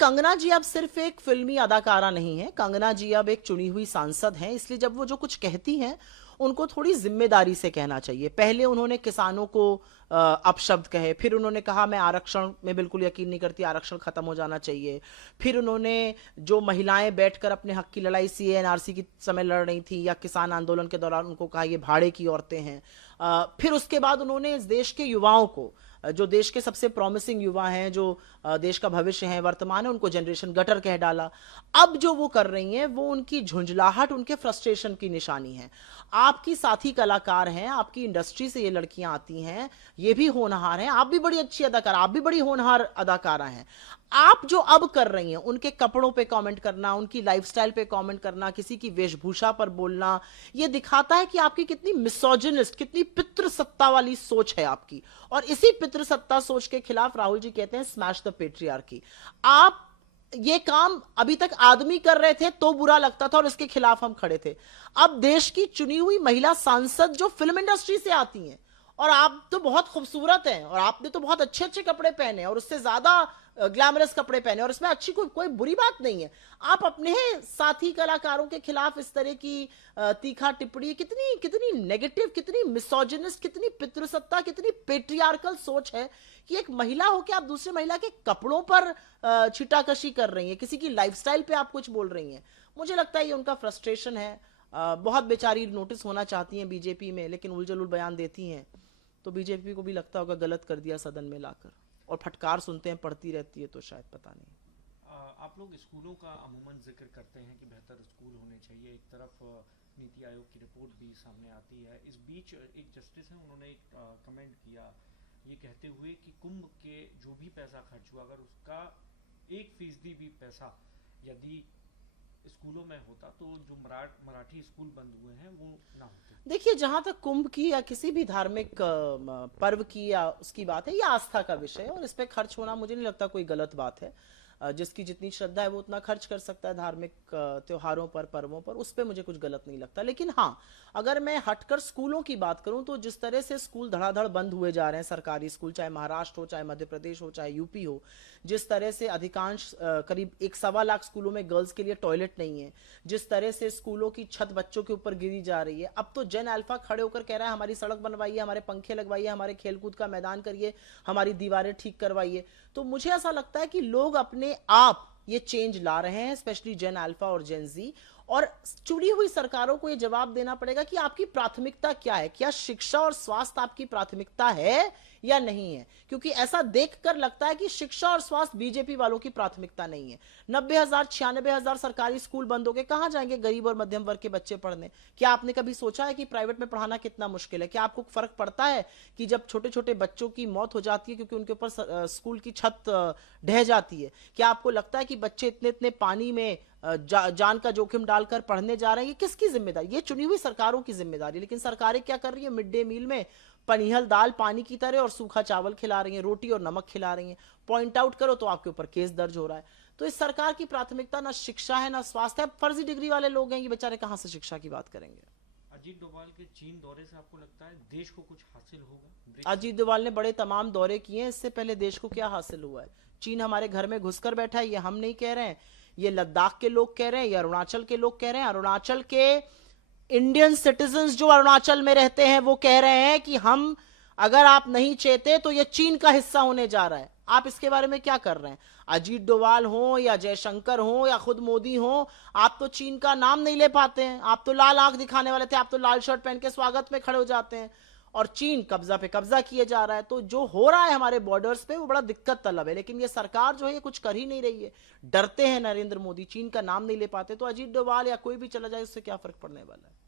कंगना जी अब सिर्फ एक फिल्मी अदाकारा नहीं है, कंगना जी अब एक चुनी हुई सांसद हैं, इसलिए जब वो जो कुछ कहती हैं उनको थोड़ी जिम्मेदारी से कहना चाहिए। पहले उन्होंने किसानों को अपशब्द कहे, फिर उन्होंने कहा मैं आरक्षण में बिल्कुल यकीन नहीं करती, आरक्षण खत्म हो जाना चाहिए। फिर उन्होंने जो महिलाएं बैठकर अपने हक की लड़ाई सीए एनआरसी की समय लड़ रही थी या किसान आंदोलन के दौरान, उनको कहा ये भाड़े की औरतें हैं। फिर उसके बाद उन्होंने इस देश के युवाओं को, जो देश के सबसे प्रॉमिसिंग युवा हैं, जो देश का भविष्य है, वर्तमान है, उनको जनरेशन गटर कह डाला। अब जो वो कर रही हैं वो उनकी झुंझलाहट, उनके फ्रस्ट्रेशन की निशानी है। आपकी साथी कलाकार हैं, आपकी इंडस्ट्री से ये लड़कियां आती हैं, ये भी होनहार हैं, आप भी बड़ी अच्छी अदाकार, आप भी बड़ी होनहार अदाकारा हैं। आप जो अब कर रही हैं, उनके कपड़ों पे कमेंट करना, उनकी लाइफस्टाइल पे कमेंट करना, किसी की वेशभूषा पर बोलना, ये दिखाता है कि आपकी कितनी मिसोजिनिस्ट, कितनी पितृसत्ता वाली सोच है आपकी। और इसी पितृसत्ता सोच के खिलाफ राहुल जी कहते हैं स्मैश द पेट्रियार्की। आप ये काम अभी तक आदमी कर रहे थे तो बुरा लगता था और इसके खिलाफ हम खड़े थे। अब देश की चुनी हुई महिला सांसद जो फिल्म इंडस्ट्री से आती हैं, और आप तो बहुत खूबसूरत हैं और आपने तो बहुत अच्छे अच्छे कपड़े पहने और उससे ज्यादा ग्लैमरस कपड़े पहने, और इसमें अच्छी कोई बुरी बात नहीं है। आप अपने साथी कलाकारों के खिलाफ इस तरह की तीखा टिप्पणी, कितनी कितनी नेगेटिव, कितनी मिसोजिनिस्ट, कितनी पितृसत्ता, कितनी पेट्रियार्कल सोच है कि एक महिला हो के आप दूसरी महिला के कपड़ों पर छिटाकशी कर रही हैं, किसी की लाइफस्टाइल पे आप कुछ बोल रही हैं। मुझे लगता है ये उनका फ्रस्ट्रेशन है। बहुत बेचारी नोटिस होना चाहती हैं बीजेपी में, लेकिन उलझुल बयान देती हैं तो बीजेपी को भी लगता होगा गलत कर दिया सदन में लाकर, और फटकार सुनते हैं पढ़ती रहती है तो शायद पता नहीं। आप लोग स्कूलों का अमूमन जिक्र करते हैं कि बेहतर स्कूल होने चाहिए, एक तरफ नीति आयोग की रिपोर्ट भी सामने आती है। इस बीच एक जस्टिस हैं, उन्होंने एक कमेंट किया ये कहते हुए कि कुंभ के जो भी पैसा खर्च हुआ, अगर उसका 1% भी पैसा यदि स्कूलों में होता तो जो मराठी स्कूल बंद हुए हैं वो ना होते। देखिए, जहां तक कुंभ की या किसी भी धार्मिक पर्व की या उसकी बात है, ये आस्था का विषय है और इस पे खर्च होना मुझे नहीं लगता कोई गलत बात है। जिसकी जितनी श्रद्धा है वो उतना खर्च कर सकता है धार्मिक त्योहारों पर, पर्वों पर, उस पर मुझे कुछ गलत नहीं लगता। लेकिन हाँ, अगर मैं हटकर स्कूलों की बात करूं तो जिस तरह से स्कूल धड़ाधड़ बंद हुए जा रहे हैं, सरकारी स्कूल, चाहे महाराष्ट्र हो, चाहे मध्य प्रदेश हो, चाहे यूपी हो, जिस तरह से अधिकांश करीब 1.25 लाख स्कूलों में गर्ल्स के लिए टॉयलेट नहीं है, जिस तरह से स्कूलों की छत बच्चों के ऊपर गिरी जा रही है, अब तो जेन अल्फा खड़े होकर कह रहा है हमारी सड़क बनवाइए, हमारे पंखे लगवाइए, हमारे खेलकूद का मैदान करिए, हमारी दीवारें ठीक करवाइए। तो मुझे ऐसा लगता है कि लोग अपने आप ये चेंज ला रहे हैं, स्पेशली जेन अल्फा और जेन जी, और चुनी हुई सरकारों को ये जवाब देना पड़ेगा कि आपकी प्राथमिकता क्या है। क्या शिक्षा और स्वास्थ्य आपकी प्राथमिकता है या नहीं है? क्योंकि ऐसा देखकर लगता है कि शिक्षा और स्वास्थ्य बीजेपी वालों की प्राथमिकता नहीं है। 90,000 96,000 सरकारी स्कूल बंद हो गए, कहां जाएंगे गरीब और मध्यम वर्ग के बच्चे पढ़ने? क्या आपने कभी सोचा है कि प्राइवेट में पढ़ाना कितना मुश्किल है? क्या आपको फर्क पड़ता है कि जब छोटे छोटे बच्चों की मौत हो जाती है क्योंकि उनके ऊपर स्कूल की छत ढह जाती है? क्या आपको लगता है कि बच्चे इतने इतने पानी में जान का जोखिम डालकर पढ़ने जा रहे हैं? ये किसकी जिम्मेदारी? ये चुनी हुई सरकारों की जिम्मेदारी। लेकिन सरकारें क्या कर रही है? मिड डे मील में पनिहल दाल पानी की तरह और सूखा चावल खिला रही हैं, रोटी और नमक खिला रही हैं। पॉइंट आउट करो तो आपके ऊपर केस दर्ज हो रहा है। तो इस सरकार की प्राथमिकता ना शिक्षा है ना स्वास्थ्य है। फर्जी डिग्री वाले लोग हैं, ये बेचारे कहां से शिक्षा की बात करेंगे? अजीत डोभाल के चीन दौरे से आपको लगता है देश को कुछ हासिल होगा? अजीत डोभाल ने बड़े तमाम दौरे किए हैं, इससे पहले देश को क्या हासिल हुआ है? चीन हमारे घर में घुसकर बैठा है, ये हम नहीं कह रहे हैं, ये लद्दाख के लोग कह रहे हैं, ये अरुणाचल के लोग कह रहे हैं। अरुणाचल के इंडियन सिटीजन्स जो अरुणाचल में रहते हैं वो कह रहे हैं कि हम, अगर आप नहीं चाहते तो ये चीन का हिस्सा होने जा रहा है। आप इसके बारे में क्या कर रहे हैं? अजीत डोभाल हो या जयशंकर हो या खुद मोदी हो, आप तो चीन का नाम नहीं ले पाते हैं। आप तो लाल आंख दिखाने वाले थे, आप तो लाल शर्ट पहन के स्वागत में खड़े हो जाते हैं, और चीन कब्जा पे कब्जा किए जा रहा है। तो जो हो रहा है हमारे बॉर्डर्स पे वो बड़ा दिक्कत तलब है। लेकिन ये सरकार जो है ये कुछ कर ही नहीं रही है। डरते हैं नरेंद्र मोदी, चीन का नाम नहीं ले पाते, तो अजीत डोभाल या कोई भी चला जाए उससे क्या फर्क पड़ने वाला है?